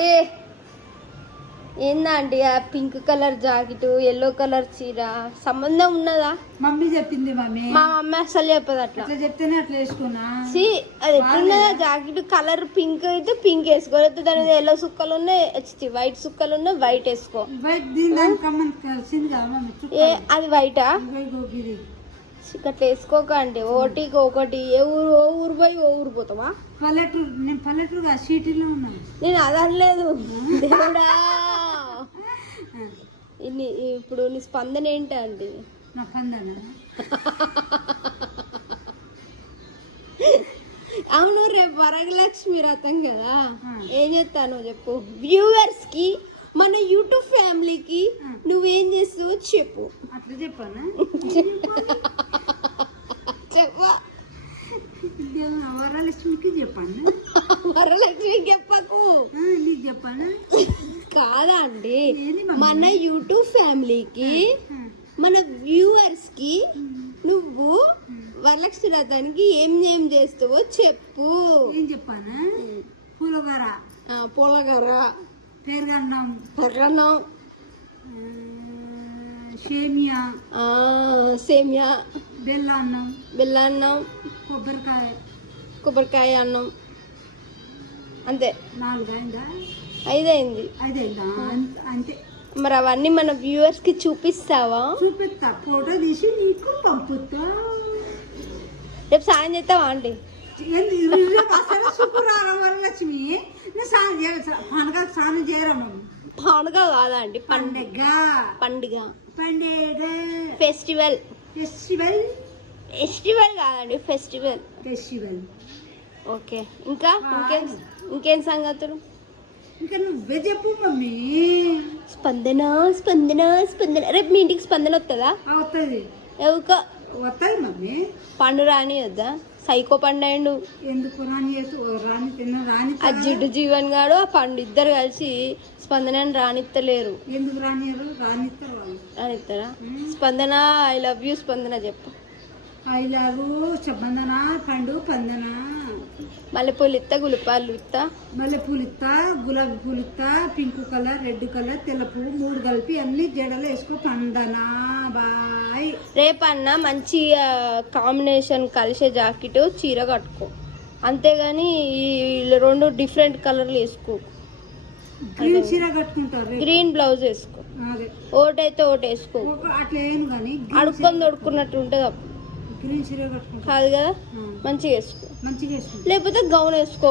Aunty ఏందా aunty ఆ pink colour jacket yellow colour చీర సంబంధం ఉన్నదా? మమ్మీ చెప్పింది మమ్మీ. మా మమ్మీ అసలు చెప్పదు అట్లా. అట్లా చెప్తేనే అట్లా వేసుకున్నా. అది ఎట్లున్నదా జాకెట్ కలర్ పింక్ అయితే పింక్ వేసుకో, దాని మీద ఎల్లో సుక్కలు ఉన్నాయి, వైట్ సుక్కలు ఉన్నాయి, వైట్ వేసుకో. వైట్ దీని కమ్మని కలిసింది కదా మమ్మీ. అది వైటా? అట్లా వేసుకోకండి. ఓటికి ఒకటి ఏ ఊరు పోయి ఓ ఊరు పోతావా? పల్లెటూరు. నేను పల్లెటూరుగా సిటీలో ఉన్నాను. నేను అది అనలేదు దేవుడా. ఇప్పుడు నీ స్పందన ఏంటి అండి? నా స్పందన అవును, రేపు వరలక్ష్మి వ్రతం కదా, ఏం చేస్తానో చెప్పు వ్యూవర్స్ కి, మన యూట్యూబ్ ఫ్యామిలీకి నువ్వేం చేస్తావో చెప్పు. అట్లా చెప్పానా? చెప్పా. వరలక్ష్మికి చెప్పాను. వరలక్ష్మికి చెప్పకు, నీకు చెప్పాను కాదా అండి. మన యూట్యూబ్ ఫ్యామిలీకి, మన వ్యూవర్స్ కి నువ్వు వరలక్ష్మి వ్రతానికి ఏం చేస్తావో చెప్పు. ఏం చెప్పానా? పులగర, పులగర, పెరుగన్నం, సేమియా, బెల్లన్నం, కొబ్బరికాయ అన్నం. అంతే. 4 అయిందా? 5 అయింది. అంతే. మరి అవన్నీ మన వ్యూవర్స్ కి చూపిస్తావా? చూపిస్తా, ఫోటో తీసి నీకు పంపుతా. రేపు సాయం చేస్తావా ఆంటీ? శుక్రవారం వరలక్ష్మి పండుగ స్నానం చేయరా మమ్మీ? పండుగ కాదా అండి, పండుగ. పండుగ పండుగ ఫెస్టివల్. ఫెస్టివల్ ఫెస్టివల్ కాదండి, ఫెస్టివల్. ఫెస్టివల్. ఓకే. ఇంకా ఇంకేం సంగతులు? ఇంకా నువ్వే చెప్పు మమ్మీ. స్పందన స్పందన స్పందన. రేపు మీ ఇంటికి స్పందన వస్తుందా? వస్తుంది. వస్తుంది మమ్మీ. పండు రాని వద్దా? సైకో పండు అయ్యిండు. ఎందుకు రాని? ఆ జిడ్డు జీవన్ గాడు ఆ పండు ఇద్దరు కలిసి స్పందనని రానిత్తలేరు. ఎందుకు రానియరు? రానిస్తారా? స్పందన ఐ లవ్ యూ స్పందన చెప్పు. ఐ లవ్ స్పందన, పండు పందన. మల్లెపూలు ఇస్తా, గులాబాలు ఇస్తా. మల్లెపూలు ఇస్తా, గులాబీ పూలు ఇస్తా, పింక్ కలర్, రెడ్ కలర్, తెల్ల పువ్వు 3 కలిపి అన్ని జడలు వేసుకో పందనా. బాయ్. రేపన్నా మంచి కాంబినేషన్ కలిసే జాకెట్ చీర కట్టుకో, అంతేగాని ఈ 2 డిఫరెంట్ కలర్లు వేసుకో. గ్రీన్ చీర కట్టుకుంటారు, గ్రీన్ బ్లౌజ్ వేసుకో. ఓటైతే ఓటు వేసుకో. అట్లా ఏం కానీ అడుక్కొని దొడుకున్నట్టు ఉంటుంది అప్పుడు. గ్రీన్ చీర కట్టుకుంటా కాదు కదా, మంచిగా వేసుకో. మంచిగా వేసుకో, లేకపోతే గౌన్ వేసుకో.